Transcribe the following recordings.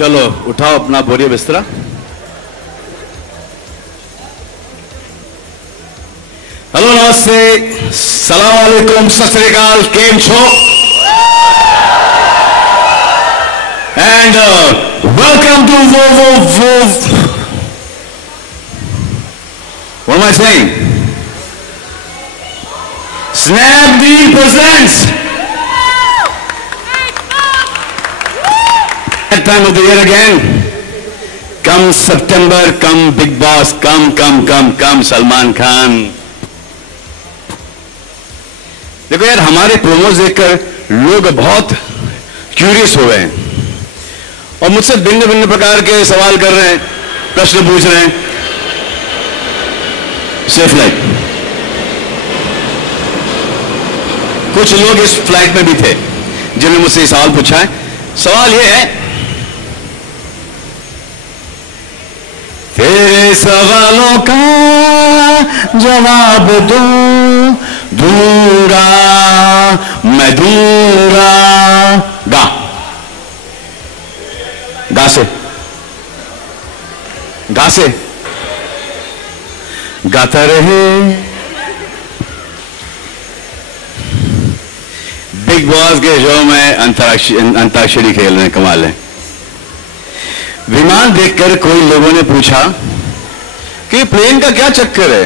चलो उठाओ अपना बोरिया बिस्तरा। हेलो, नमस्ते, सलाम वालेकुम, सत श्री अकाल, केम छो, and welcome to what am I saying? Snapdeal presents that time of the year again. Come September, come Big Boss, come Salman Khan. देखो यार, हमारे प्रोमोज देखकर लोग बहुत क्यूरियस हो गए हैं और मुझसे भिन्न भिन्न प्रकार के सवाल कर रहे हैं, प्रश्न पूछ रहे हैं। सेफ लाइट, कुछ लोग इस फ्लाइट में भी थे जिन्होंने मुझसे सवाल पूछा है। सवाल यह है, तेरे सवालों का जवाब दूंगा मैं दूंगा। गा से गाता रहे। बिग बॉस के शो में अंताक्षरी खेल रहे हैं, कमाल है। विमान देखकर कोई लोगों ने पूछा कि प्लेन का क्या चक्कर है,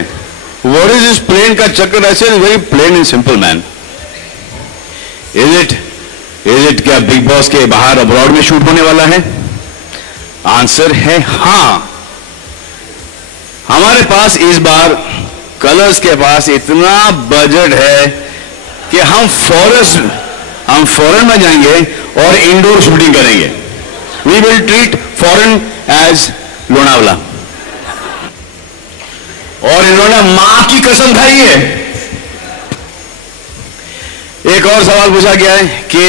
व्हाट इज दिस प्लेन का चक्कर। ऐसे very plain and simple man. Is it क्या बिग बॉस के बाहर अब्रॉड में शूट होने वाला है? आंसर है हाँ। हमारे पास इस बार कलर्स के पास इतना बजट है कि हम फॉरेन में जाएंगे और इंडोर शूटिंग करेंगे। We will treat foreign as Lonavala. और इन्होंने मां की कसम खाई है। एक और सवाल पूछा गया है कि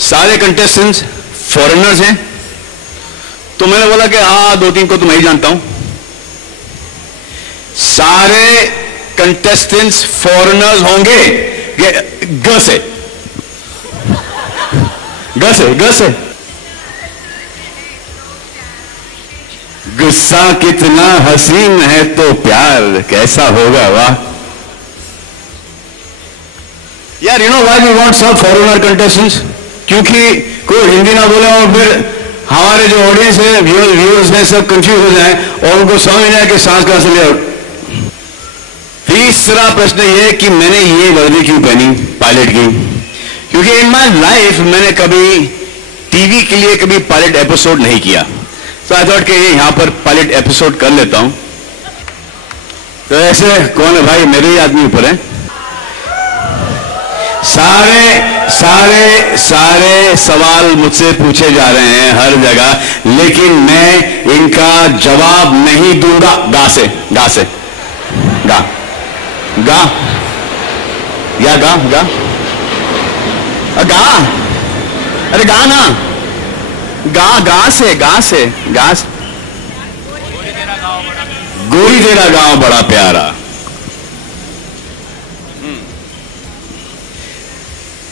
सारे कंटेस्टेंट्स फॉरेनर्स हैं, तो मैंने बोला कि हाँ, 2-3 को तो मैं ही जानता हूं। सारे कंटेस्टेंट्स फॉरेनर्स होंगे? ग से गुस्सा कितना हसीन है तो प्यार कैसा होगा, वाह यार। You know why we want सब फॉरेनर कंटेस्टेंट्स? क्योंकि कोई हिंदी ना बोले और फिर हमारे जो ऑडियंस है, व्यूअर्स है, सब कंफ्यूज हो जाए और उनको समझ नहीं आए कि सांस कहां से ले। तीसरा प्रश्न ये कि मैंने ये वर्दी क्यों पहनी पायलट की? क्योंकि इन माय लाइफ मैंने कभी टीवी के लिए कभी पायलट एपिसोड नहीं किया, तो आई थॉट कि यहां पर पायलट एपिसोड कर लेता हूं। तो ऐसे कौन है भाई, मेरे ही आदमी ऊपर है। सारे सवाल मुझसे पूछे जा रहे हैं हर जगह, लेकिन मैं इनका जवाब नहीं दूंगा। गा से अरे गा ना, गा से गोरी तेरा गांव बड़ा प्यारा।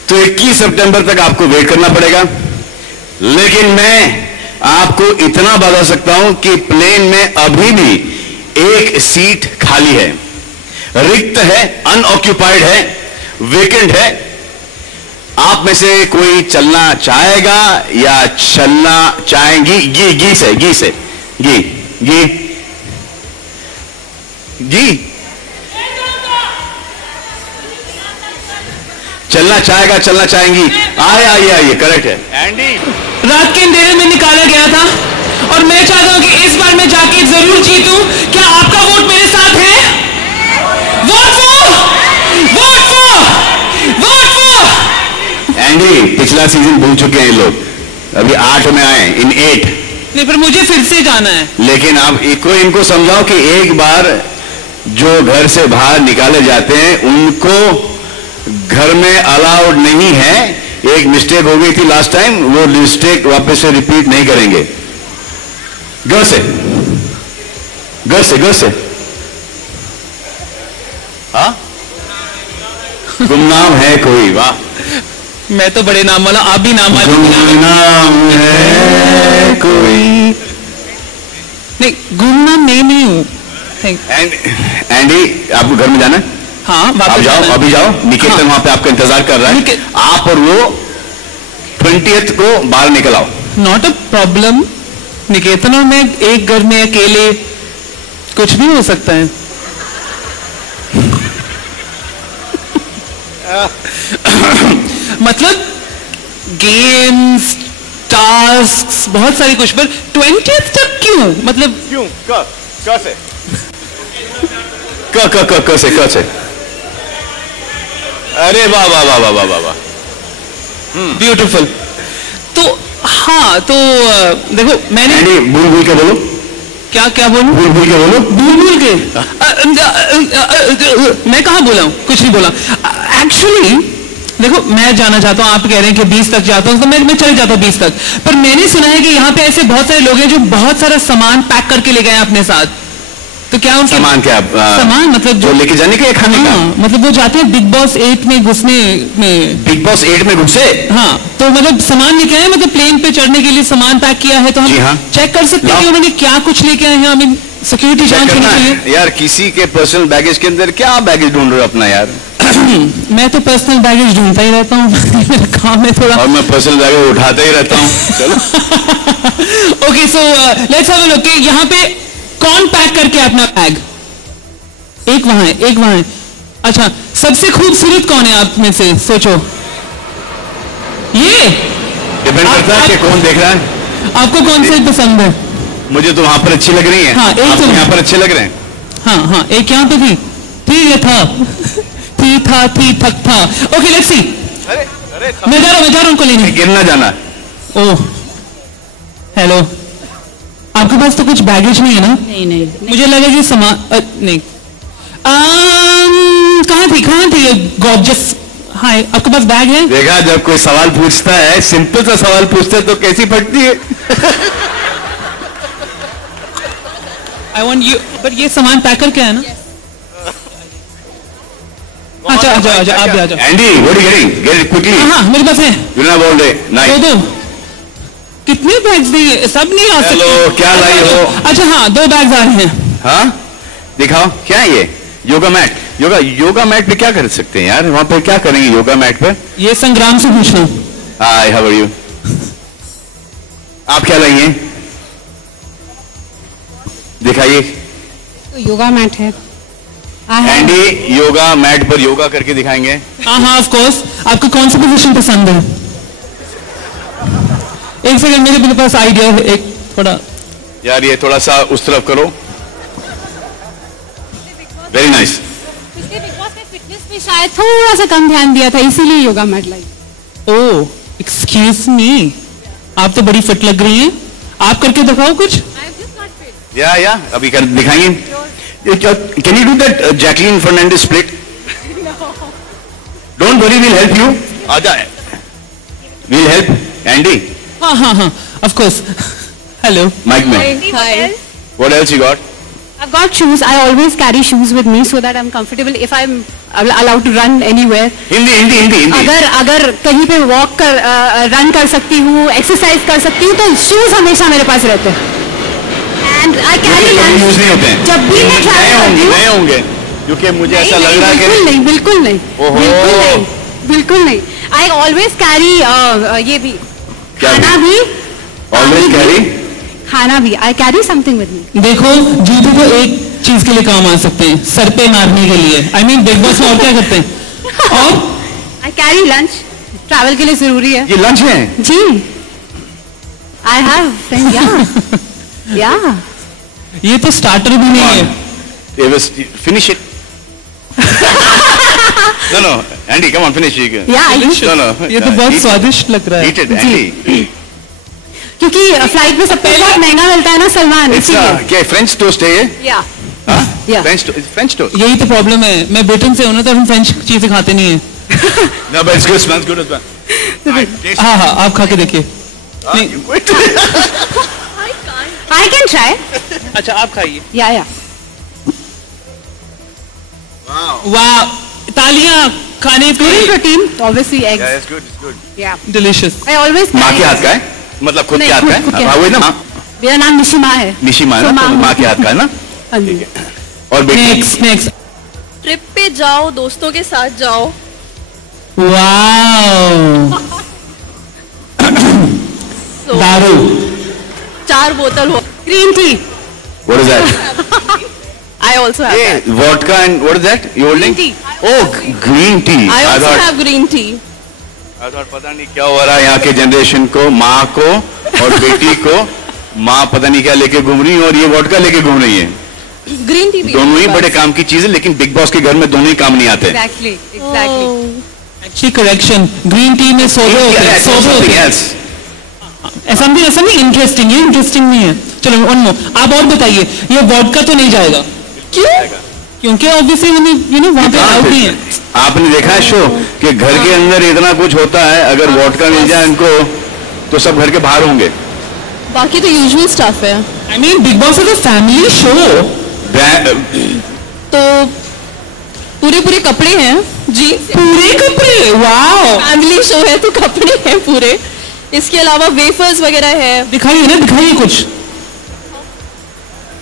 तो 21 सितंबर तक आपको वेट करना पड़ेगा, लेकिन मैं आपको इतना बता सकता हूं कि प्लेन में अभी भी एक सीट खाली है, रिक्त है, अनऑक्यूपाइड है, वेकेंट है। आप में से कोई चलना चाहेगा या चलना चाहेंगी? गी चलना चाहेगा, चलना चाहेंगी? आइए, करेक्ट है। एंडी, रात के अंधेरे में निकाला गया था और मैं चाहता हूं कि इस बार मैं जाके जरूर जीतूं। क्या आपका वोट मेरे साथ है? वोट एंडी, पिछला सीजन भूल चुके हैं लोग, अभी 8 में आए, इन 8 नहीं, पर मुझे फिर से जाना है। लेकिन आप इनको समझाओ कि एक बार जो घर से बाहर निकाले जाते हैं उनको घर में अलाउड नहीं है। एक मिस्टेक हो गई थी लास्ट टाइम, वो मिस्टेक वापस से रिपीट नहीं करेंगे। घर से हाँ, गुमनाम है कोई, वाह। मैं तो बड़े नाम वाला, आप भी नाम वाले। गुमनाम है कोई नहीं, गुमनाम नहीं हूँ। एंडी, आपको घर में जाना है? हाँ, आप जाओ, अभी जाओ। निकेतन हाँ। वहां पे आपका इंतजार कर रहा है। आप और वो 20th को बाहर निकल आओ। Not a problem. निकेतन और मैं एक घर में अकेले, कुछ भी हो सकता है। मतलब गेम्स, टास्क, बहुत सारी कुछ, पर 20th तक क्यों? मतलब क्यों? क से क से। अरे वाह वाह वाह वाह वाह वाह वाह, ब्यूटीफुल। तो हाँ, तो देखो मैंने भूल भूल के बोलो। क्या क्या बोलूं? भूल भूल के बोलो। भूल भूल के मैं कहाँ बोला हूँ? कुछ नहीं बोला। एक्चुअली देखो, मैं जाना चाहता हूँ, आप कह रहे हैं कि 20 तक जाता हूँ, तो मैं चले जाता हूँ 20 तक। पर मैंने सुना है कि यहाँ पे ऐसे बहुत सारे लोग हैं जो बहुत सारा सामान पैक करके ले गए अपने साथ। तो क्या उनके सामान क्या? सामान मतलब जो लेके जाने का या खाने का? मतलब वो जाते हैं बिग बॉस 8 में घुसने में। बिग बॉस 8 में घुसे? हाँ, तो मतलब सामान लेके आए, मतलब प्लेन पे चढ़ने के लिए सामान पैक किया है, तो हम चेक कर सकते हैं कि उन्होंने क्या कुछ लेके आए हैं। हमें सिक्योरिटी जांच करनी चाहिए यार। किसी के पर्सनल बैगेज के अंदर क्या बैगेज ढूंढ रहे हो अपना यार? मैं तो पर्सनल बैगेज ढूंढता ही रहता हूँ। मेरा काम है थोड़ा। और मैं पर्सनल बैगेज उठाता ही रहता हूँ। चलो okay, so let's have a look. यहाँ पे कौन पैक करके अपना बैग? एक वहां है, एक वहां है। अच्छा, सबसे खूबसूरत कौन है आप में से? सोचो। ये डिपेंड करता है कि कौन देख रहा है। आपको कौन से पसंद है? मुझे तो वहां पर अच्छी लग रही है। हाँ, एक आपको तो यहाँ पर अच्छे लग रहे हैं। हाँ हाँ, एक यहाँ पे थी, ठीक है, था, थी, था, थी, थक, था। Okay, let's see. मैं जा रहा हूँ उनको लेने। गिरना जाना। ओह, हेलो, आपके पास तो कुछ बैगेज नहीं है ना? नहीं। मुझे लगा कि नहीं। कहाँ थी गॉर्जियस? हाय, आपके पास बैग है? देखा, जब कोई सवाल पूछता है, सिंपल सा सवाल पूछता है तो कैसी फटती है। आई वॉन्ट यू, बट ये सामान पैक करके है ना? अच्छा, आप भी आ जाओ। Andy, what are you getting? Get it quickly. हाँ, मेरे पास है। यू नो बोल दे। नाइस। दो कितने बैग्स दिए? सब नहीं आ सकते। हेलो, क्या लाई हो? अच्छा हाँ, 2 बैग्स आ रहे हैं। हाँ, दिखाओ क्या है ये? योगा मैट। योगा मैट पे क्या कर सकते हैं यार? वहां पे क्या करेंगे योगा मैट पे? ये संग्राम से पूछना। हाय, हाउ आर यू? आप क्या लाई हैं? दिखाइए। तो योगा मैट है। एंडी योगा मैट पर योगा करके दिखाएंगे। हाँ, ऑफ कोर्स। आपको कौन सी पोजीशन पसंद है? एक सेकंड, मेरे पास आइडिया है एक थोड़ा। यार ये थोड़ा सा उस तरफ करो। Very nice. पिछले बिग बॉस में फिटनेस पे शायद थोड़ा सा कम ध्यान दिया था, इसीलिए योगा मैट लाई। ओह, एक्सक्यूज मी, आप तो बड़ी फिट लग रही हैं। आप करके दिखाओ कुछ। या अभी कर दिखाएंगे। Can you do that Jacqueline Fernandez split? Don't worry, will help you. आजा, विल हेल्प एंडी। हाँ, ऑफ कोर्स। हेलो, माइक में। Hi. What else you got? I've got shoes. I always carry shoes with me so that I'm comfortable if I'm allowed to run anywhere. Hindi. अगर कहीं पे walk कर run कर सकती हूँ, exercise कर सकती हूँ, तो शूज हमेशा मेरे पास रहते हैं। And I carry lunch. Use नहीं होते हैं। जब भी मैं ट्रैवल करती हूँ। नए होंगे, क्योंकि मुझे ऐसा लग रहा है कि बिल्कुल नहीं। आई ऑलवेज कैरी ये भी, खाना भी, ऑलवेज कैरी खाना भी। I carry something with me. देखो, जूते तो एक चीज के लिए काम आ सकते हैं, सर पे मारने के लिए। आई मीन बिग बॉस में और क्या करते हैं? और आई कैरी लंच, ट्रैवल के लिए जरूरी है। ये लंच है जी। आई हैव या ये तो स्टार्टर भी नहीं है। Finish it. No, Andy, come on, finish it. No. ये तो बहुत स्वादिष्ट लग रहा है। Eat it, Andy. क्योंकि फ्लाइट में सब बहुत महंगा मिलता है ना सलमान, इसीलिए। क्या फ्रेंच टोस्ट है ये? या फ्रेंच टोस्ट। यही तो प्रॉब्लम है, मैं ब्रिटेन से हूं ना, तो हम फ्रेंच चीजें खाते नहीं है। No, but it's good, smells good as well. हाँ, आप खा के देखिए। I can try. अच्छा, आप खाइए। या वाह, तालियां खाने Green protein, obviously eggs. Yeah, it's good, it's good. Yeah. Delicious. I always. माँ के हाथ का है, मतलब खुद के नहीं, हाथ का खुद के है। हाथ। हाँ वही ना, मेरा नाम निशी माँ है। निशी माँ है तो ना, तो माँ के हाथ का है ना। हाँ जी। और बेटी नेक्स्ट ट्रिप पे जाओ, दोस्तों के साथ जाओ, वाओ so, दारू 4 बोतल हो। Green tea. what is that? I also have Hey, that. vodka and what is that? You holding? tea. Oh, green tea. I also thought- have green tea. I thought पता नहीं क्या हो रहा है यहाँ के जनरेशन को, माँ को और बेटी को, माँ पता नहीं क्या लेके घूम रही है और ये वोडका लेके घूम रही है। Green tea भी दोनों ही है बड़े बस। काम की चीजें, लेकिन बिग बॉस के घर में दोनों ही काम नहीं आते। Exactly. Exactly. Oh. Actually correction, green tea में सोडो होते हैं, सोडो होते हैं। ऐसा नहीं इंटरेस्टिंग, ये इंटरेस्टिंग नहीं है। चलो वन मोर, आप और बताइए, ये वोडका तो नहीं जाएगा क्यों? क्योंकि ऑब्वियसली हमें वहाँ पे आउट नहीं है। आपने देखा है शो कि घर के अंदर इतना कुछ होता है, अगर वोडका मिल जाए इनको तो सब घर के बाहर होंगे। बाकी तो यूजुअल स्टफ है। I mean big boss is a family show. तो पूरे कपड़े हैं जी, पूरे कपड़े, वाओ। फैमिली शो है तो कपड़े हैं पूरे। इसके अलावा वेफर्स वगैरह है। दिखाइए ना, दिखाइए कुछ।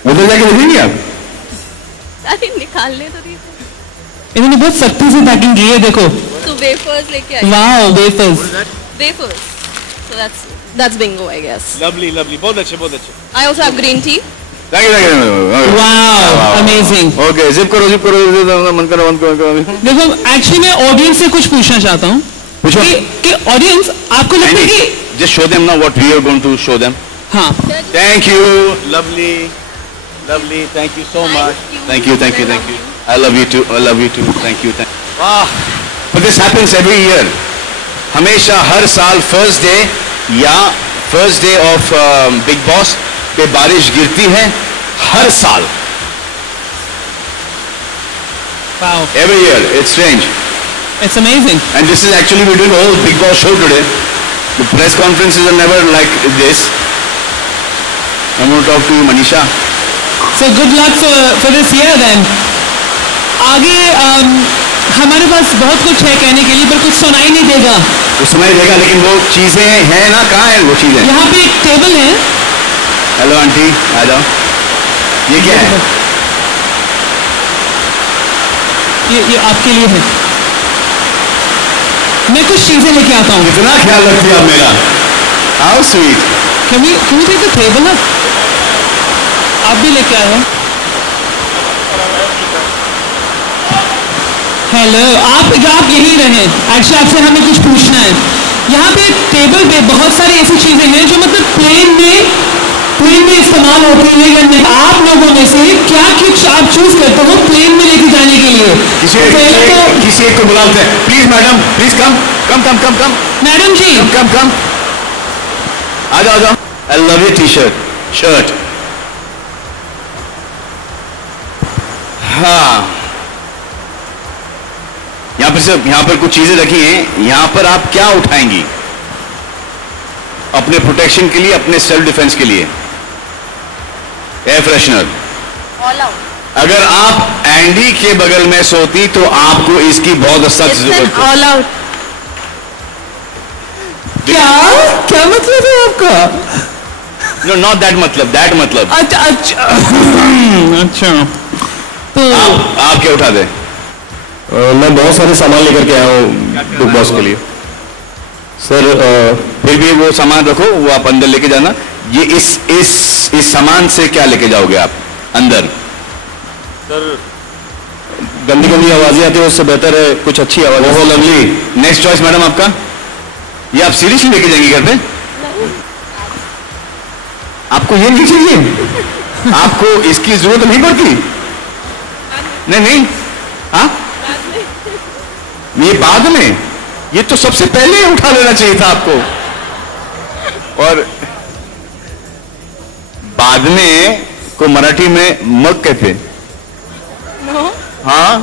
उधर जाके देखेंगे आप? अरे निकालने तो दी। इन्होंने बहुत सख्ती से पैकिंग की है, देखो। तो वेफर्स लेके आई। Wow, wafers. Wafers. So that's bingo, I guess. Lovely, lovely. बहुत अच्छे, बहुत अच्छे. I also have green tea. Thank you. Wow, amazing. Okay, zip करो, मन करो, मन करो। देखो एक्चुअली मैं ऑडियंस से कुछ पूछना चाहता हूँ पूछो। कि ऑडियंस आपको लगता है कि Just show them now what we are going to show them. हाँ, Thank you. Lovely, lovely. Thank you so much. Thank you, thank you, thank you. I love you too. I love you too. Thank you. Wow. But this happens every year. हमेशा हर साल first day या first day of big boss पे बारिश गिरती है, हर साल। Wow, Every year. It's strange. It's amazing. And this is actually we're doing a whole Big Boss show today. The press conferences are never like this. I'm going to talk to you, Manisha. So good luck for this year then. आगे हमारे पास बहुत कुछ है कहने के लिए, पर कुछ सुनाई नहीं देगा। तो सुनाई देगा, लेकिन वो चीजें हैं ना, कहाँ है वो चीजें? यहाँ पे एक टेबल है। हेलो आंटी, आ जाओ। ये क्या है? ये आपके लिए है। मैं कुछ चीजें लेके आता हूँ। इतना ख्याल रखती है आप मेरा। How sweet. Can we take the table up? आप भी लेके आए हो। हेलो, आप यहीं रहें। एक्चुअली आपसे हमें कुछ पूछना है। यहाँ पे टेबल पे बहुत सारी ऐसी चीजें हैं जो मतलब प्लेन में इस्तेमाल होती है या नहीं। आप लोगों में से क्या कुछ आप चूज करते हो प्लेन में लेके जाने के लिए? किसी एक को बुलाते हैं। Please madam, please come. Madam ji, come. आ जाओ। I love your t-shirt. हाँ, यहाँ पर कुछ चीजें रखी हैं। यहाँ पर आप क्या उठाएंगी अपने प्रोटेक्शन के लिए, अपने सेल्फ डिफेंस के लिए? Air freshener. All out. अगर आप एंडी के बगल में सोती तो आपको इसकी बहुत सख्त It's जरूरत an है। all out. क्या मतलब है आपका? No, not that मतलब। अच्छा। तो आप क्या उठा दे? मैं बहुत सारे सामान लेकर के आया हूँ बिग बॉस के लिए सर। फिर भी वो सामान रखो, वो आप अंदर लेके जाना। ये इस सामान से क्या लेके जाओगे आप अंदर? सर, गंदी आवाजें आती है, उससे बेहतर है कुछ अच्छी आवाज। ओहो लवली। नेक्स्ट चॉइस मैडम आपका। ये आप सीरियसली लेके जाएंगे घर पे? आपको ये नहीं चाहिए? आपको इसकी जरूरत नहीं पड़ती? नहीं। हाँ, ये बाद में, ये तो सबसे पहले उठा लेना चाहिए था आपको। और बाद में को मराठी में मग कहते हैं। No. हाँ,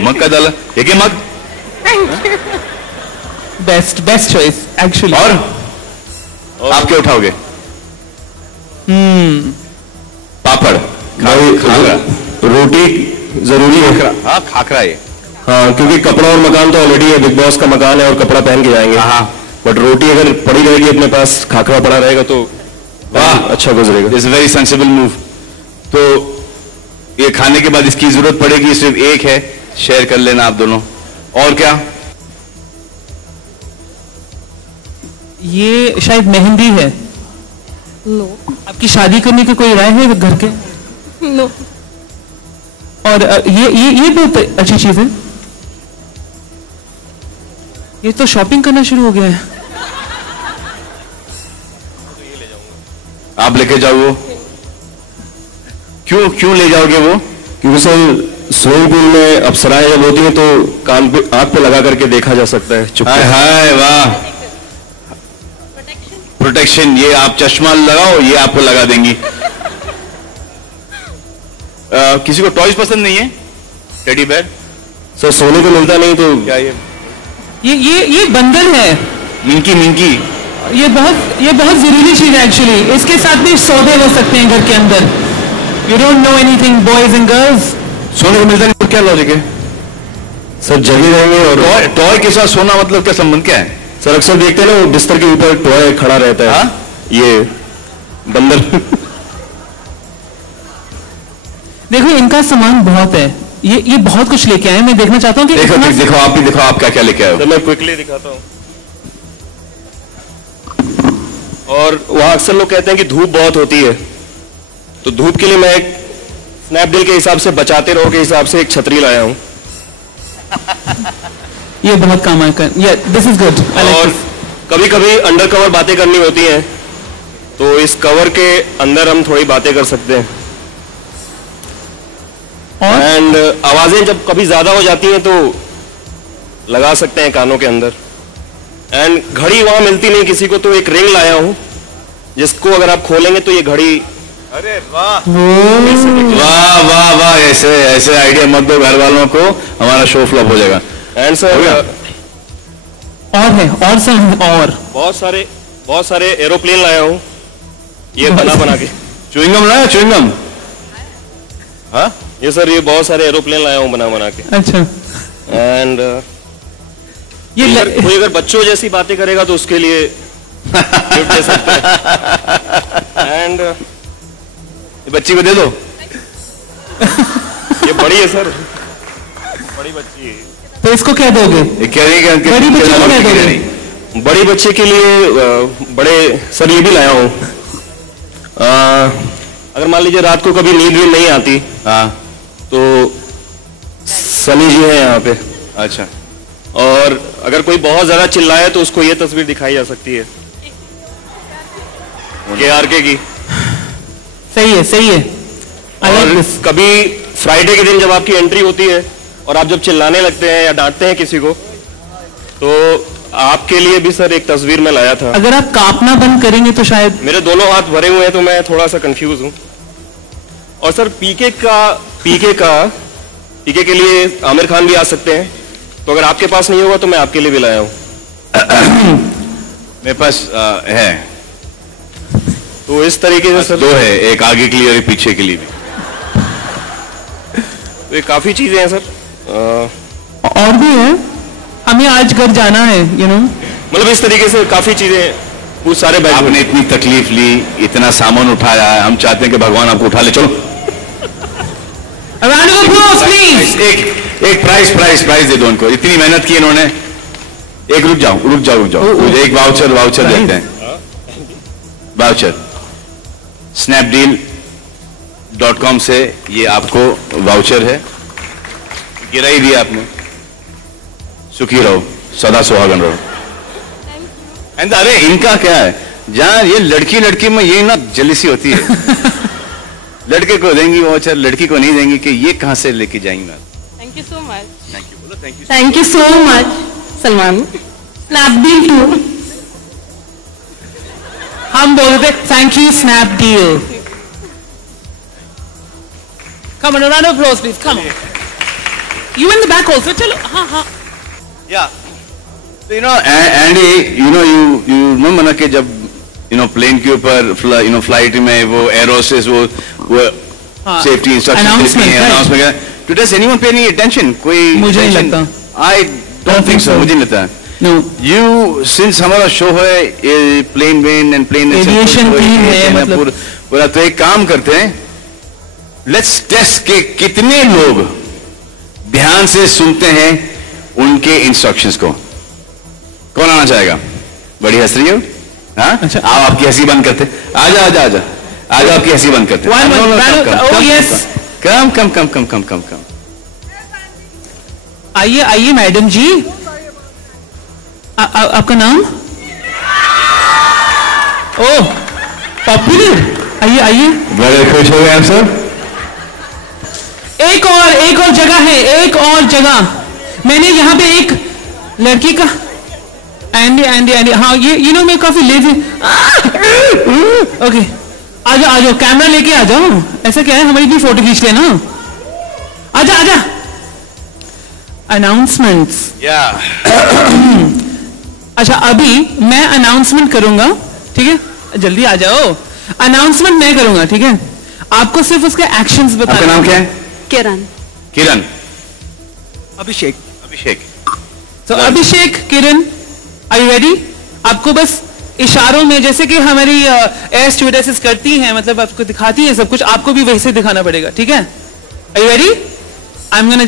मग का दाला। एक मग। Best choice actually. और आप क्या उठाओगे? पापड़, खाखरा। रोटी जरूरी है। हाँ, खाखरा। ये हाँ, क्योंकि कपड़ा और मकान तो ऑलरेडी है, बिग बॉस का मकान है और कपड़ा पहन के जाएंगे। हाँ। बट रोटी अगर पड़ी रहेगी अपने पास, खाखरा पड़ा रहेगा तो वाह, अच्छा गुजरेगा। It's very sensible move. तो ये खाने के बाद इसकी जरूरत पड़ेगी, सिर्फ एक है, शेयर कर लेना आप दोनों। और क्या? ये शायद मेहंदी है। नो आपकी शादी करने की कोई राय है घर के? नो और ये बहुत अच्छी चीज है। ये तो शॉपिंग करना शुरू हो गया है। आप लेके जाओ वो। क्यों ले जाओगे वो? क्योंकि सर स्विमिंग पूल में अप्सराएं जब होती हैं तो कान पे आंख पे लगा करके देखा जा सकता है। हाय हाय, वाह, प्रोटेक्शन। ये आप चश्मा लगाओ, ये आपको लगा देंगी। किसी को टॉयज पसंद नहीं है? Teddy bear? सर सोने को मिलता नहीं तो क्या ये बंधन है। मिंकी मिंकी। ये बहुत जरूरी चीज है एक्चुअली। इसके साथ भी सौदे हो सकते हैं घर के अंदर। You don't know anything boys and girls. सोने को मिलता नहीं तो क्या लॉजिक है? सर जगे रहेंगे। और टॉय के साथ सोना मतलब क्या संबंध क्या है? सर अक्सर देखते हैं ना, वो बिस्तर के ऊपर टॉय खड़ा रहता है। हाँ? ये बंदर। देखो इनका सामान बहुत है। ये बहुत कुछ लेके आए। मैं देखना चाहता हूँ कि देखो इतना- देखो, आप भी देखो, आप क्या क्या लेके आए हो। तो मैं क्विकली दिखाता हूँ। और वहां अक्सर लोग कहते हैं कि धूप बहुत होती है, तो धूप के लिए मैं एक स्नैपडील के हिसाब से बचाते रहो के हिसाब से एक छतरी लाया हूँ। ये बहुत काम आएगा। This is good. और कभी कभी अंडर कवर बातें करनी होती हैं, तो इस कवर के अंदर हम थोड़ी बातें कर सकते हैं। और एंड आवाजें जब कभी ज्यादा हो जाती हैं तो लगा सकते हैं कानों के अंदर। एंड घड़ी वहां मिलती नहीं किसी को, तो एक रिंग लाया हूं जिसको अगर आप खोलेंगे तो ये घड़ी। अरे वाह वाह वाह वाह, ऐसे आइडिया मत दो घर वालों को, हमारा शो फ्लॉप हो जाएगा। एंड सर और है, और सर है, और बहुत सारे एरोप्लेन लाया हूं, ये बना के। च्युइंगम लाया? च्युइंगम? हाँ, ये सर ये बहुत सारे एरोप्लेन लाया हूं बना के। अच्छा एंड कोई अगर बच्चों जैसी बातें करेगा तो उसके लिए गिफ्ट दे सकते हैं। एंड बच्ची को दे दो। ये बड़ी है सर, बड़ी बच्ची है। तो इसको क्या दोगे? ये कह रही है कि बड़ी बच्ची को क्या दोगे? बड़ी बच्चे के लिए बड़े सर ये भी लाया हूं। अगर मान लीजिए रात को कभी नींद नहीं आती, हाँ, तो सनी जी है यहाँ पे। अच्छा। और अगर कोई बहुत ज्यादा चिल्लाए तो उसको ये तस्वीर दिखाई जा सकती है KRK की। सही है। I like और this. कभी फ्राइडे के दिन जब आपकी एंट्री होती है और आप जब चिल्लाने लगते हैं या डांटते हैं किसी को, तो आपके लिए भी सर एक तस्वीर में लाया था। अगर आप कांपना बंद करेंगे तो शायद। मेरे दोनों हाथ भरे हुए हैं तो मैं थोड़ा सा कंफ्यूज हूं। और सर पीके के लिए आमिर खान भी आ सकते हैं, तो अगर आपके पास नहीं होगा तो मैं आपके लिए भी लाया हूं। मेरे पास है। तो इस तरीके से सर दो है, एक आगे के लिए और एक पीछे के लिए भी। तो ये काफी चीजें हैं सर। और भी है। हमें आज घर जाना है, मतलब इस तरीके से काफी चीजें, वो सारे बैग। आपने इतनी तकलीफ ली, इतना सामान उठाया है, हम चाहते हैं कि भगवान आपको उठा ले। चलो प्लीज। एक प्राइस दे दो उनको, इतनी मेहनत की इन्होंने। एक रुक जाओ, एक वाउचर देते हैं। वाउचर snapdeal.com से ये आपको वाउचर है, गिरा ही दिया आपने। सुखी रहो, सदा सुहागन रहो। एंड अरे इनका क्या है, जहां ये लड़की में ये ना जलीसी होती है। लड़के को देंगी वाउचर, लड़की को नहीं देंगी, कि ये कहां से लेके जाएंगी। Thank you so much. Thank you बोलो। Thank you so much Salman. Snapdeal too. हम बोलते thank you Snapdeal. Come on, a round of applause, please. Come on. You in the back also. चलो, हाँ. Yeah. So, Andy, you remember ना कि जब plane के ऊपर फ्लाइट में वो एरोसिस वो safety instruction Announcement, right. Does anyone pay any attention? कोई मुझे नहीं लगता। I don't think so. मुझे नहीं लगता। No. You since हमारा शो है प्लेन वेन एंड प्लेन Aviation team है, मतलब पूरा, तो एक काम करते हैं, लेट्स टेस्ट के कितने लोग ध्यान से सुनते हैं उनके इंस्ट्रक्शंस को। कौन आना चाहेगा? बड़ी हंस रही हो? हाँ? अच्छा। आप आपकी हंसी बंद करते, आजा आजा आजा आजा, आपकी हंसी बंद करते। कम कम कम कम कम कम कम। आइए आइए मैडम जी, आपका नाम? ओह पॉपुलर, आइए आइए। बड़े खुश हो गए आप सब। एक और जगह है, एक और जगह। मैंने यहाँ पे एक लड़की का एंडी एंडी एंडी, हाँ ये यू नो मैं काफी लेजी। ओके आ जाओ कैमरा लेके आ जाओ। ऐसा क्या है, हमारी भी फोटो खींच लेना। आजा आजा। अनाउंसमेंट्स। अच्छा अभी मैं अनाउंसमेंट करूंगा, ठीक है? जल्दी आ जाओ। अनाउंसमेंट मैं करूंगा, ठीक है? आपको सिर्फ उसके एक्शंस बताना। आपका नाम क्या है? किरण। किरण। अभिषेक। अभिषेक। तो अभिषेक, किरण, आर यू रेडी? आपको बस इशारों में, जैसे कि हमारी एयर स्टूडेंट्स करती हैं, मतलब आपको दिखाती हैं सब कुछ, आपको भी वैसे दिखाना पड़ेगा, ठीक है? Are you ready? I am gonna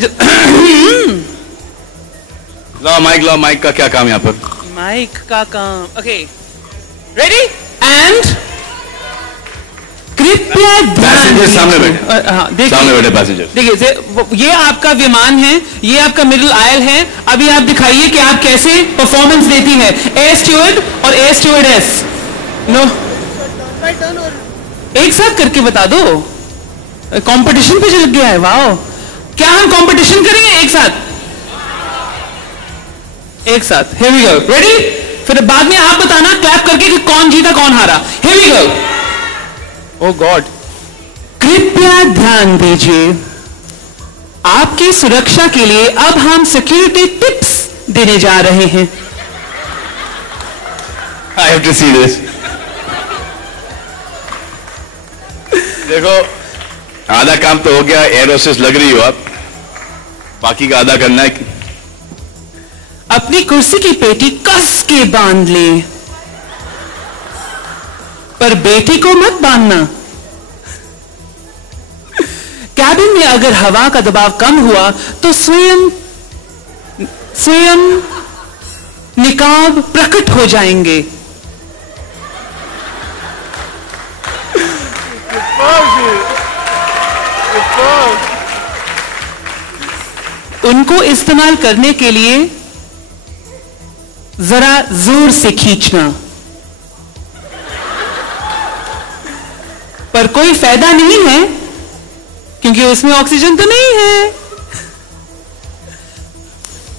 लो माइक का क्या काम यहाँ पर? माइक का काम। ओके रेडी एंड कृपया पैसेंजर सामने बैठे। हाँ सामने बैठे पैसेंजर। देखिए ये आपका विमान है, ये आपका मिडिल आयल है। अभी आप दिखाइए कि आप कैसे परफॉर्मेंस देती है एयर स्टूवर्ड और एयर स्टूवर्डेस। नो एक साथ करके बता दो। कंपटीशन पे चल गया है। वाह, क्या हम कंपटीशन करेंगे एक साथ? एक साथ। Here we go. Ready? फिर बाद में आप बताना क्लैप करके कि कौन जीता कौन हारा। Here we go. Oh God. कृपया ध्यान दीजिए, आपकी सुरक्षा के लिए अब हम सिक्योरिटी टिप्स देने जा रहे हैं। I have to see this. देखो आधा काम तो हो गया, एयर होस्टेस लग रही हो आप, बाकी का आधा करना है। अपनी कुर्सी की पेटी कस के बांध ले, पर बेटी को मत बांधना। कैबिन में अगर हवा का दबाव कम हुआ तो स्वयं निकाब प्रकट हो जाएंगे। उनको इस्तेमाल करने के लिए जरा जोर से खींचना, पर कोई फायदा नहीं है क्योंकि उसमें ऑक्सीजन तो नहीं है।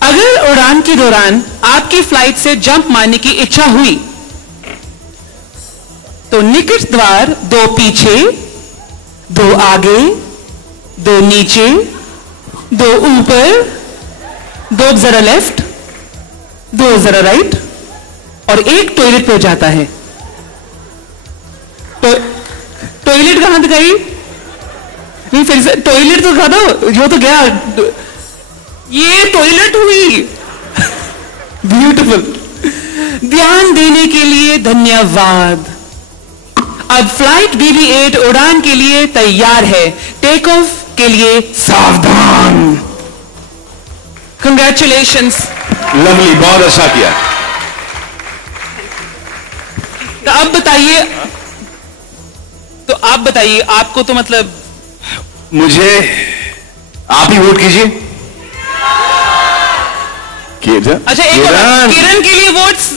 अगर उड़ान के दौरान आपकी फ्लाइट से जंप मारने की इच्छा हुई तो निकट द्वार 2 पीछे, 2 आगे, 2 नीचे, 2 ऊपर, 2 जरा लेफ्ट, 2 जरा राइट और 1 टॉयलेट पे जाता है। टॉयलेट कहां दिखाई? नहीं फिर से टॉयलेट तो दिखा दो, जो तो गया। ये टॉयलेट हुई। ब्यूटीफुल। ध्यान देने के लिए धन्यवाद। अब फ्लाइट BB-8 उड़ान के लिए तैयार है। टेक ऑफ के लिए सावधान। कंग्रेचुलेशंस। लवली, बहुत अच्छा किया। तो अब बताइए, आपको तो मतलब मुझे आप ही वोट कीजिए। अच्छा एक किरण के लिए वोट्स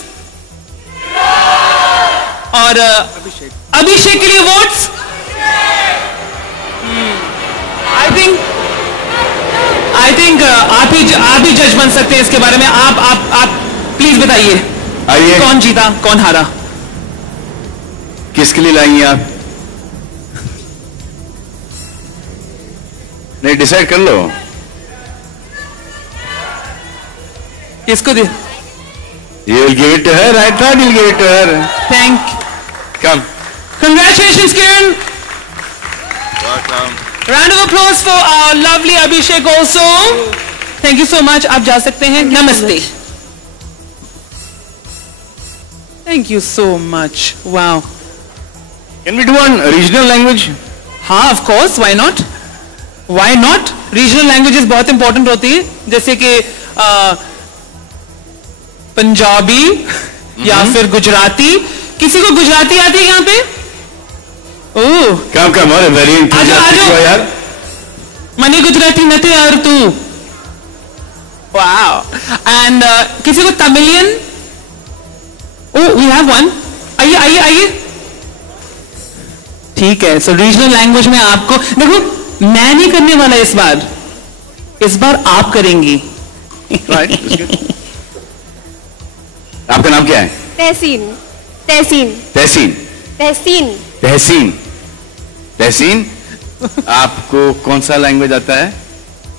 और अभिषेक के लिए वोट्स। आई थिंक आप ही जज बन सकते हैं इसके बारे में। आप प्लीज बताइए, आइए, कौन जीता कौन हारा? किसके लिए लाएंगे आप? नहीं, डिसाइड कर लो। किसको दे? You will give it to her. I thought you'll give it to her. Thank. Come. Congratulations, Kiran. Welcome. Round of applause for our lovely Abhishek also. Thank you so much. आप जा सकते हैं. Namaste. Thank you so much. Wow. Can we do one regional language? हाँ, of course. Why not? Why not? Regional languages बहुत important होती है, जैसे कि पंजाबी या फिर गुजराती. किसी को गुजराती आती है यहाँ पे? ओह. Come on, very enthusiastic you are यार. मनी गुजराती नथे और तू. Wow. And किसी को Tamilian? Oh, we have one. आइए. ठीक है. So regional language में आपको देखो, मैं नहीं करने वाला इस बार आप करेंगी. Right. आपका नाम क्या है? तहसीन. तहसीन. आपको कौन सा लैंग्वेज आता है?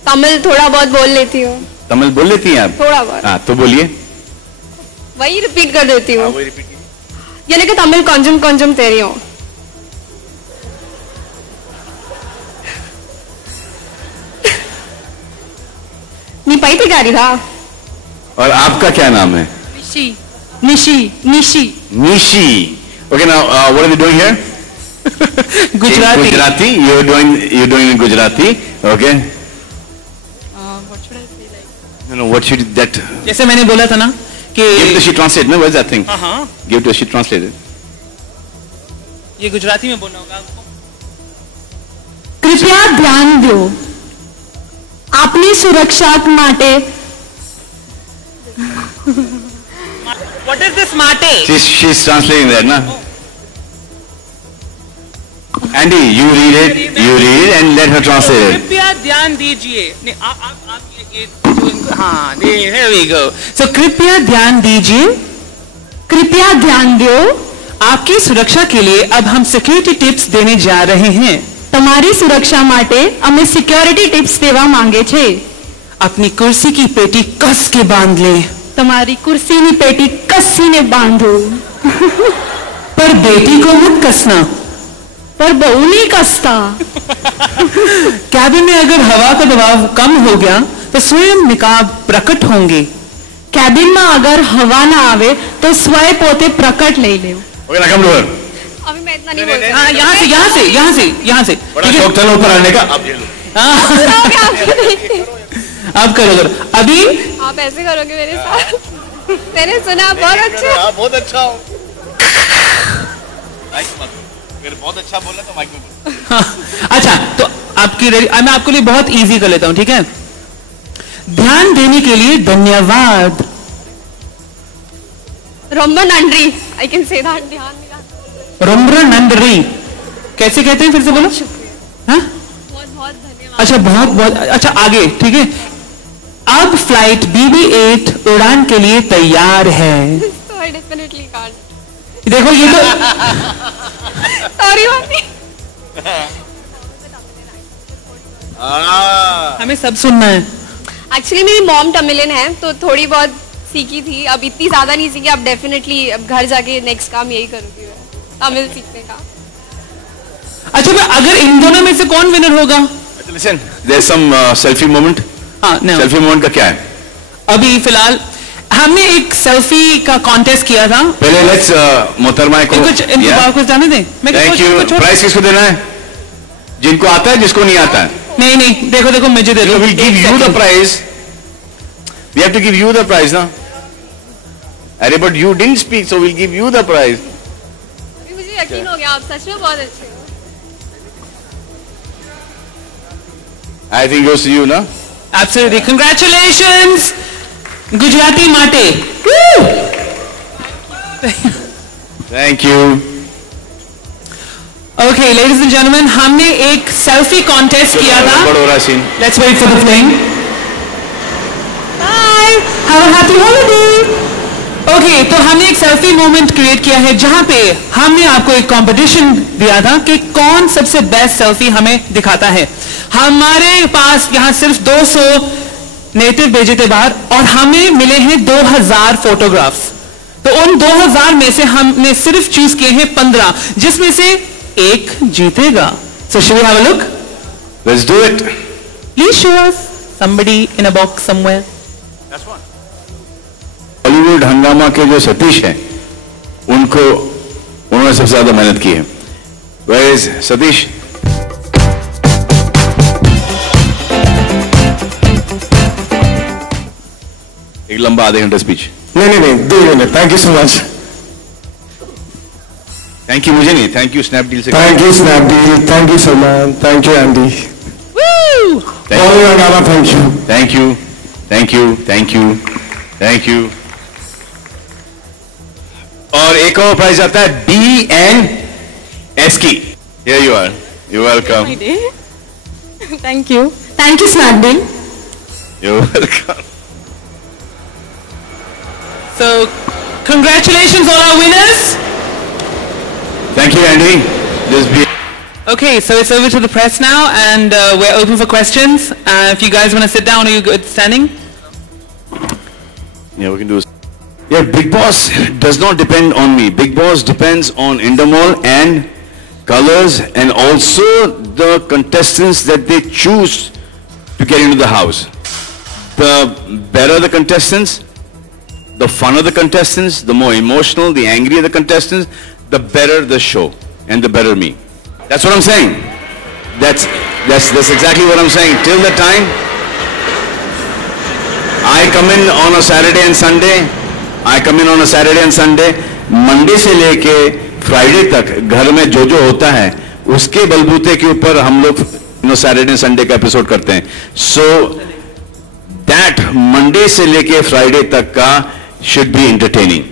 तमिल थोड़ा बहुत बोल लेती हूँ. तमिल बोल लेती हैं आप? थोड़ा बहुत. हाँ, तो बोलिए. वही रिपीट कर देती हूँ. यानी कि तमिल కొంచెం தெரியும். नी पैती गाड़ी था. और आपका क्या नाम है? Nishi. Okay, now what are we doing here? Gujarati. You're doing in Gujarati. Okay. What should I say like? No, what should that? जैसे मैंने बोला था ना कि Give to she translate. No, what is that thing? हाँ. Give to she translate it. ये गुजराती में बोलना होगा आपको. कृपया ध्यान दो. આપની સુરક્ષા માટે. What is this माटे? She's translating that, na? Andy, you read it and let her translate it. कृपया ध्यान दीजिए. नहीं, आप ये हाँ, here we go. So कृपया ध्यान दीजिए. कृपया ध्यान दो. आपकी सुरक्षा के लिए अब हम सिक्योरिटी टिप्स देने जा रहे हैं. તમારી સુરક્ષા માટે અમે સિક્યોરિટી ટિપ્સ દેવા માંગે છે. अपनी कुर्सी की पेटी कस के बांध ले. તમારી कुर्सीनी पेटी कसीने बांधो. पर बेटी को मत कसना. पर बहु नहीं कसता. कैबिन में अगर हवा का दबाव कम हो गया तो स्वयं निकाब प्रकट होंगे. કેબિન માં अगर हवा ना आवे तो स्वयं पोते प्रकट ले ले. Okay, now come to her. अभी मैं इतना नहीं बोल रही. हाँ, यहाँ से. बड़ा शौक था ना ऊपर आने का. अब ये लो. अब करो. अभी आप ऐसे करोगे मेरे साथ. मैंने सुना बहुत अच्छा. बहुत अच्छा हो. अगर बहुत अच्छा बोला तो माइक में बोलो. हाँ, अच्छा तो आपकी मैं आपके लिए बहुत इजी कर लेता हूं. ठीक है. ध्यान देने के लिए धन्यवाद. रोम्बा नंड्री. I can say that. ध्यान मिला. रोम्बा नंड्री कैसे कहते हैं? फिर से बोलो. हाँ, बहुत धन्यवाद. अच्छा, बहुत अच्छा. आगे. ठीक है. अब फ्लाइट BB8 उड़ान के लिए तैयार है. So I definitely can't. देखो ये तो सॉरी मम्मी. हमें सब सुनना है. एक्चुअली मेरी मॉम तमिलियन है तो थोड़ी बहुत सीखी थी. अब इतनी ज्यादा नहीं सीखी. अब डेफिनेटली अब घर जाके नेक्स्ट काम यही करूंगी मैं, तमिल सीखने का. अच्छा, मैं अगर इन दोनों में से कौन विनर होगा? Listen, there's some selfie moment. हाँ, Selfie moment का क्या है? अभी फिलहाल हमने एक सेल्फी का कॉन्टेस्ट किया था. पहले लेट्स मोहतरमा को कुछ जाने दें. Thank you. प्राइस किसको देना है? जिनको आता है, जिसको नहीं आता है. नहीं, देखो मुझे दे दो. We'll give you the prize. We have to give you the prize, ना? अरे but you didn't speak, so we'll give you the prize. मुझे यकीन हो गया आप सच में बहुत अच्छे हो. I think goes to you, ना? Absolutely. Congratulations, Gujarati Mate. Thank you. Okay, ladies and gentlemen, हमने एक सेल्फी कॉन्टेस्ट किया था. बड़ा scene. Let's wait for the fling. Bye. Have a happy holiday. Okay, तो हमने एक सेल्फी मोमेंट क्रिएट किया है जहां पे हमने आपको एक कंपटीशन दिया था कि कौन सबसे बेस्ट सेल्फी हमें दिखाता है. हमारे पास यहाँ सिर्फ 200 नेटिव भेजे थे बाहर और हमें मिले हैं 2000 फोटोग्राफ्स. तो उन 2000 में से हमने सिर्फ चूज किए हैं 15, जिसमें से एक जीतेगा. So should we have a look? Let's do it. Please show us somebody in a box somewhere. Bollywood हंगामा के जो सतीश हैं, उन्होंने सबसे ज्यादा मेहनत की है. Where is Satish? एक लंबा आधे घंटे स्पीच. नहीं 2 minute. Thank you so much. Thank you मुझे नहीं, थैंक यू स्नैपडील से. Thank you Snapdeal. Thank you Salman. Thank you Andy. Thank you. Thank you. Thank you. Thank you. Thank you. और एक और प्राइज आता है BNS की. Here you are. You're welcome. Thank you. Thank you, Snapdeal. You're welcome. So, congratulations all our winners. Thank you, Andy. Just be. Okay, so it's over to the press now, and we're open for questions. If you guys want to sit down, are you good standing? Yeah, we can do. Yeah, Big Boss does not depend on me. Big Boss depends on Endemol and Colors, and also the contestants that they choose to get into the house. The better the contestants, the funner the contestants, the more emotional, the angrier the contestants, the better the show and the better me. That's what I'm saying. That's exactly what I'm saying. Till the time I come in on a Saturday and Sunday, Monday से लेके Friday तक घर में जो होता है उसके बलबूते के ऊपर हम लोग Saturday and Sunday का एपिसोड करते हैं. So that Monday से लेके Friday तक का should be entertaining,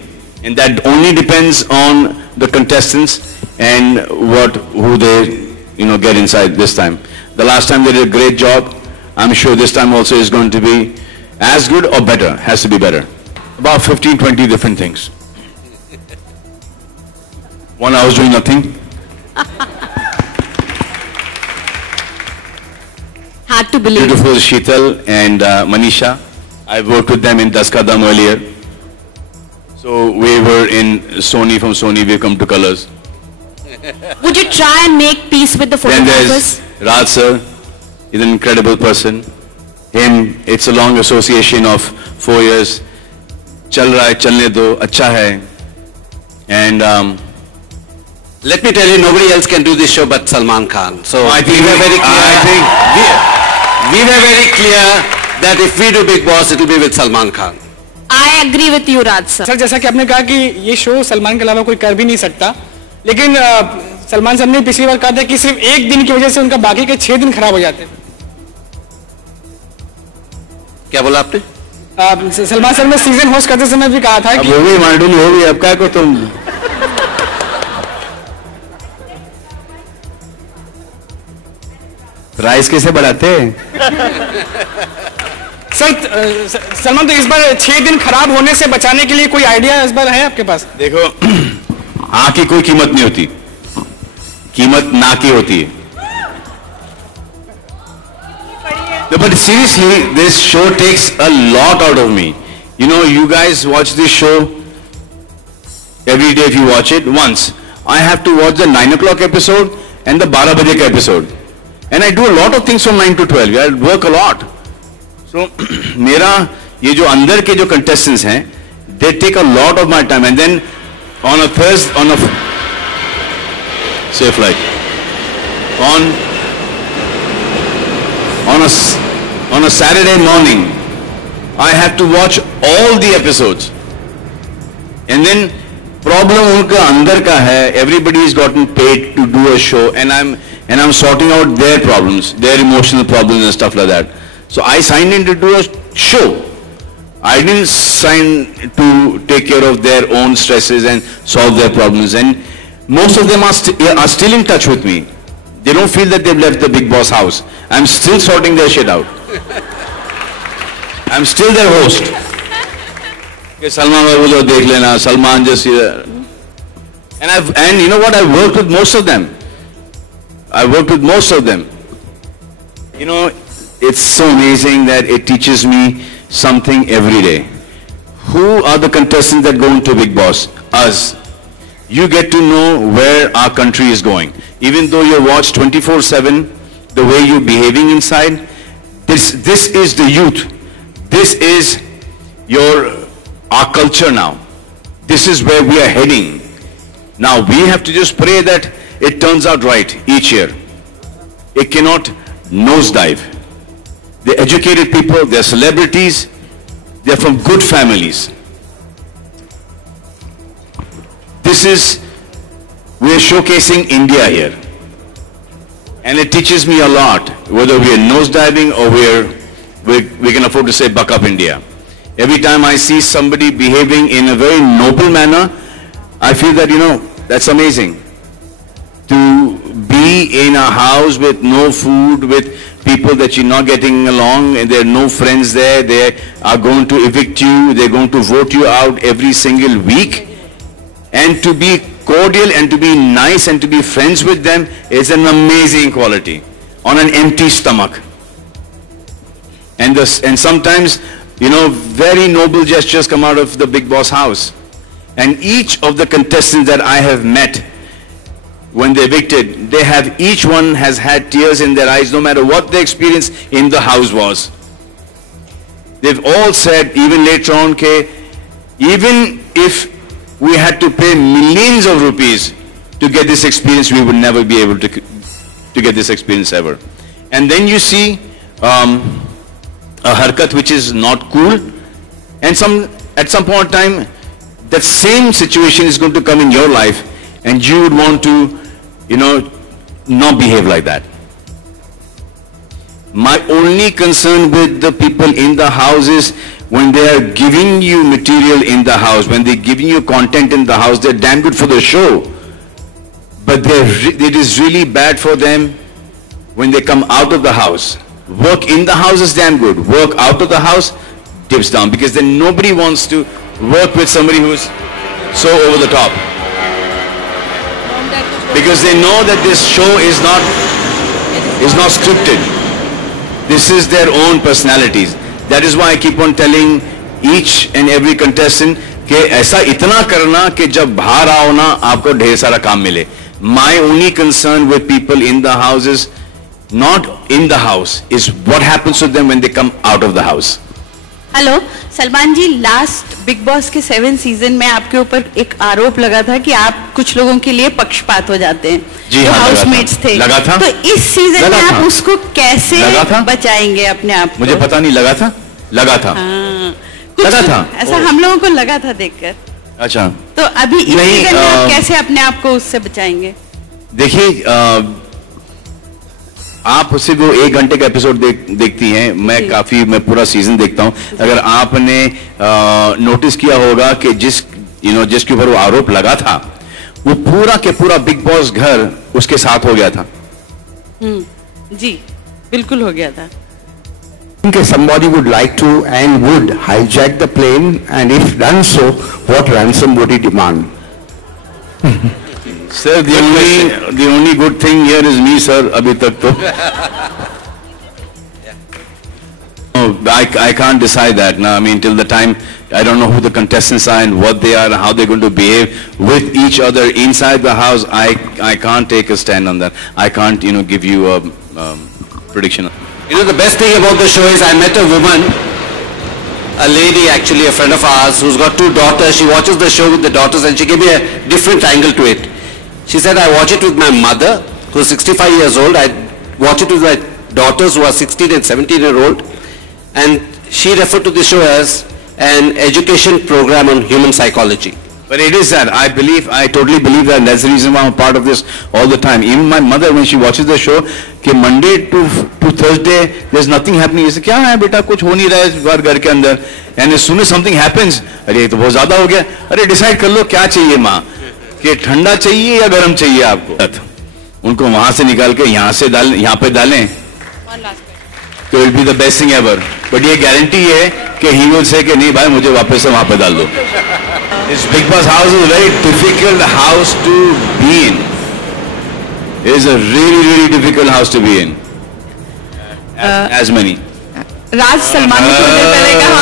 and that only depends on the contestants and who they get inside this time. The last time they did a great job. I'm sure this time also is going to be as good or better. Has to be better. About 15-20 different things. One I was doing nothing. Hard to believe. Beautiful Sheetal and Manisha. I worked with them in Das Ka Dam earlier. So we were in Sony. From Sony we come to Colors. Would you try and make peace with the Then photographers? there's Raj sir. He's an incredible person. Him, it's a long association of 4 years. चल रहा है, चलने दो, अच्छा है. And let me tell you, nobody else can do this show but Salman Khan. So I think we were very clear. We were very clear that if we do Big Boss, it will be with Salman Khan. I agree with you, Raj sir. Sir, जैसा कि आपने कहा कि ये show Salman के अलावा कोई कर भी नहीं सकता, लेकिन सलमान साहब ने पिछली बार कहा था कि सिर्फ एक दिन की वजह से उनका बाकी के 6 दिन खराब हो जाते हैं. क्या बोला आपने? सलमान साहब ने सीजन होस्ट करते समय भी कहा था कि हो गई मांडुली हो गई, अब क्या को तुम प्राइस कैसे बढ़ाते हैं? सर, सलमान तो इस बार 6 दिन खराब होने से बचाने के लिए कोई आइडिया इस बार है आपके पास? देखो, हाँ की कोई कीमत नहीं होती, कीमत ना की होती है. But seriously, this show takes a lot out of me. You guys watch this show every day if you watch it once. I have to watch the 9 o'clock episode and the 12 baje ka episode. And I do a lot of things from 9 to 12. I work a lot. So, मेरा ये जो अंदर के जो contestants हैं, they take a lot of my time. And then on a Thursday, safe flight, on a Saturday morning, I have to watch all the episodes. And then problem उनका अंदर का है. Everybody is gotten paid to do a show, and I'm sorting out their problems, their emotional problems and stuff like that. So I signed in to do a show. I didn't sign to take care of their own stresses and solve their problems. And most of them are still in touch with me. They don't feel that they've left the Big Boss house. I'm still sorting their shit out. I'm still their host. Okay, Salman babu jo dekh lena, Salman just here. And you know what? I've worked with most of them. It's so amazing that it teaches me something every day. Who are the contestants that go into Big Boss? Us. You get to know where our country is going. Even though you're watched 24/7, the way you're behaving inside. This is the youth. This is our culture now. This is where we are heading. Now we have to just pray that it turns out right each year. It cannot nosedive. They're educated people, they're celebrities, they're from good families. We're showcasing India here. And it teaches me a lot, whether we are nosediving or we can afford to say buck up India. Every time I see somebody behaving in a very noble manner, I feel that, that's amazing. To be in a house with no food, with people that you're not getting along, and there are no friends there, they are going to evict you, they're going to vote you out every single week. And to be cordial and to be nice and to be friends with them is an amazing quality on an empty stomach. And sometimes, very noble gestures come out of the Bigg Boss house. And each of the contestants that I have met, when they evicted, each one has had tears in their eyes, no matter what the experience in the house was. They've all said, even later on, even if we had to pay millions of rupees to get this experience, we would never be able to get this experience ever. And then you see a harkat which is not cool, and at some point in time, that same situation is going to come in your life, and you would want to, not behave like that. My only concern with the people in the house is when they are giving you material in the house, when they're giving you content in the house, they're damn good for the show. But it is really bad for them when they come out of the house. Work in the house is damn good. Work out of the house dips down, because then nobody wants to work with somebody who's so over the top. Because they know that this show is not scripted. This is their own personalities. That is why I keep on telling each and every contestant कि ऐसा इतना करना कि जब बाहर आओ ना आपको ढेर सारा काम मिले. My only concern with people in the house is not in the house, is what happens to them when they come out of the house. Hello Salman ji, last Bigg Boss के 7 सीजन में आपके ऊपर एक आरोप लगा था कि आप कुछ लोगों के लिए पक्षपात हो जाते हैं, जो हाउसमेट्स थे. लगा था. तो इस सीजन में आप उसको कैसे बचाएंगे अपने आप को? मुझे पता नहीं, लगा था. लगा था. ऐसा हम लोगों को लगा था देखकर. अच्छा, तो अभी इस सीजन में आप कैसे अपने आप को उससे बचाएंगे? देखिए, आप सिर्फ वो 1 घंटे का एपिसोड देखती हैं. मैं पूरा सीजन देखता हूं. अगर आपने नोटिस किया होगा कि जिसके ऊपर वो आरोप लगा था, वो पूरा के पूरा बिग बॉस घर उसके साथ हो गया था. जी बिल्कुल हो गया था. Okay, somebody would like to and would hijack the plane, and if done so, what ransom would he demand? Sir, the only good thing here is me, sir. Abhi tak to. I can't decide that. No, I mean, till the time I don't know who the contestants are and what they are and how they're going to behave with each other inside the house. I can't take a stand on that. I can't, give you a prediction. The best thing about the show is I met a woman, a lady actually, a friend of ours, who's got 2 daughters. She watches the show with the daughters, and she gave me a different angle to it. She said, I watch it with my mother, who's 65 years old. I watch it with my daughters, who are 16 and 17-year-old. And she referred to the show as an education program on human psychology. But it is that. I totally believe that. That's the reason why I'm a part of this all the time. Even my mother, when she watches the show, कि Monday to Thursday, there's nothing happening. She says, क्या है बेटा, कुछ हो नहीं रहा है घर के अंदर. And as soon as something happens, अरे ये तो बहुत ज़्यादा हो गया. अरे decide कर लो क्या चाहिए माँ, कि ठंडा चाहिए या गर्म चाहिए आपको. उनको वहाँ से निकाल के यहाँ पे डालें, तो it will be the best thing ever. But ये guarantee है कि he will say कि नहीं भाई मुझे वापस से वहाँ पे डाल दो. This Bigg Boss house is a very difficult house to be in. It is a really, really difficult house to be in. As many. राज सलमान ने थोड़ी देर पहले कहा,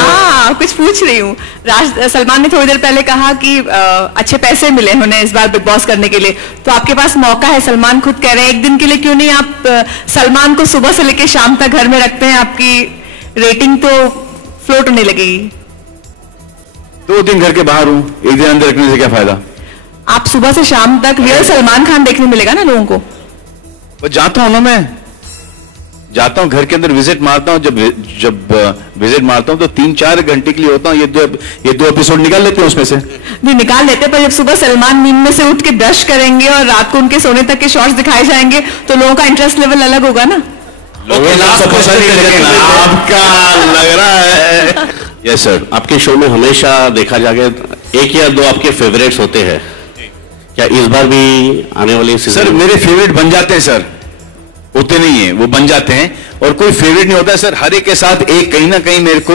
हाँ कुछ पूछ रही हूँ, सलमान ने थोड़ी देर पहले कहा कि अच्छे पैसे मिले उन्हें इस बार बिग बॉस करने के लिए, तो आपके पास मौका है, सलमान खुद कह रहे हैं एक दिन के लिए क्यों नहीं आप सलमान को सुबह से लेकर शाम तक घर में रखते हैं, आपकी रेटिंग तो फ्लोट होने लगेगी। 2 दिन घर के बाहर हूँ, एक दिन अंदर रखने से क्या फायदा? आप सुबह से शाम तक रियल सलमान खान देखने मिलेगा ना लोगों को। वो जाता हूँ ना, मैं जाता हूँ घर के अंदर, विजिट मारता हूँ, जब विजिट मारता हूँ तो 3-4 घंटे के लिए होता हूँ, ये दो एपिसोड निकाल लेते हैं उसमें से। नहीं निकाल लेते, पर जब सुबह सलमान नींद में से उठ के ब्रश करेंगे और रात को उनके सोने तक के शॉट्स दिखाए जाएंगे तो लोगों का इंटरेस्ट लेवल अलग होगा ना। आपका लग रहा है। यस सर, आपके शो में हमेशा देखा जाएगा 1 या 2 आपके फेवरेट्स होते हैं, क्या इस बार भी आने वाले सीजन? सर मेरे फेवरेट बन जाते हैं सर, होते नहीं है, वो बन जाते हैं, और कोई फेवरेट नहीं होता है सर। हर एक के साथ एक कहीं ना कहीं मेरे को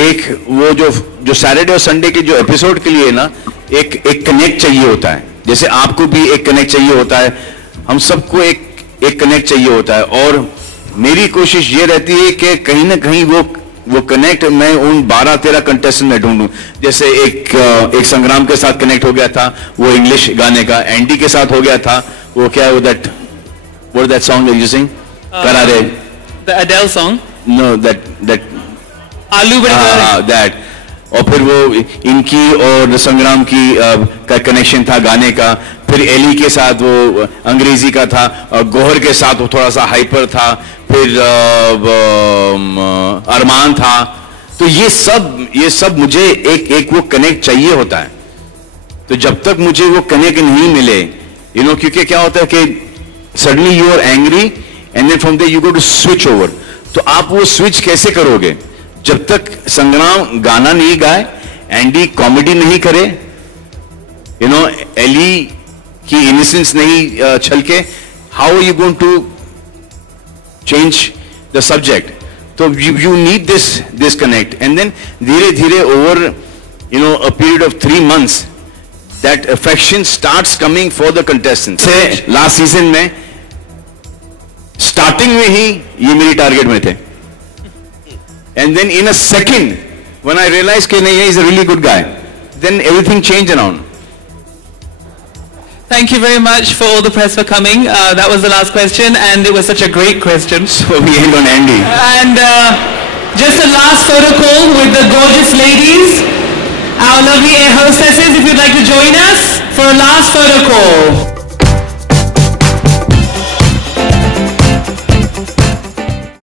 एक वो जो सैटरडे और संडे के जो एपिसोड के लिए ना एक कनेक्ट चाहिए होता है, जैसे आपको भी एक कनेक्ट चाहिए होता है, हम सबको एक कनेक्ट चाहिए होता है, और मेरी कोशिश ये रहती है कि कहीं ना कहीं वो कनेक्ट मैं उन 12-13 कंटेस्टेंट में ढूंढूं। जैसे एक संग्राम के साथ कनेक्ट हो गया था, वो इंग्लिश गाने का, एंडी के साथ हो गया था, वो क्या है वो what that song that you sing? Karare. The Adele song? No, that Alu Bade that. और फिर वो इनकी और संग्राम की का कनेक्शन था गाने का, फिर एली के साथ वो अंग्रेजी का था, और गोहर के साथ वो थोड़ा सा हाइपर था, फिर अरमान था, तो ये सब मुझे एक वो कनेक्ट चाहिए होता है। तो जब तक मुझे वो कनेक्ट नहीं मिले, क्योंकि क्या होता है कि suddenly you are angry and then from there you go to switch over, तो आप वो switch कैसे करोगे? जब तक संग्राम गाना नहीं गाए, एंडी कॉमेडी नहीं करे, एली की इनोसेंस नहीं छलके, how are you going to change the subject? तो you need this connect, and then धीरे धीरे over a period of 3 months that affection starts coming for the contestants. से last season में starting में ही ये मेरी target में थे, and then in a second when I realized कि नहीं, he is a really good guy, then everything changed around. Thank you very much for all the press for coming. That was the last question, and it was such a great question. So we end on Andy. And just a last photo call with the gorgeous ladies, our lovely air hostesses. If you'd like to join us for a last photo call.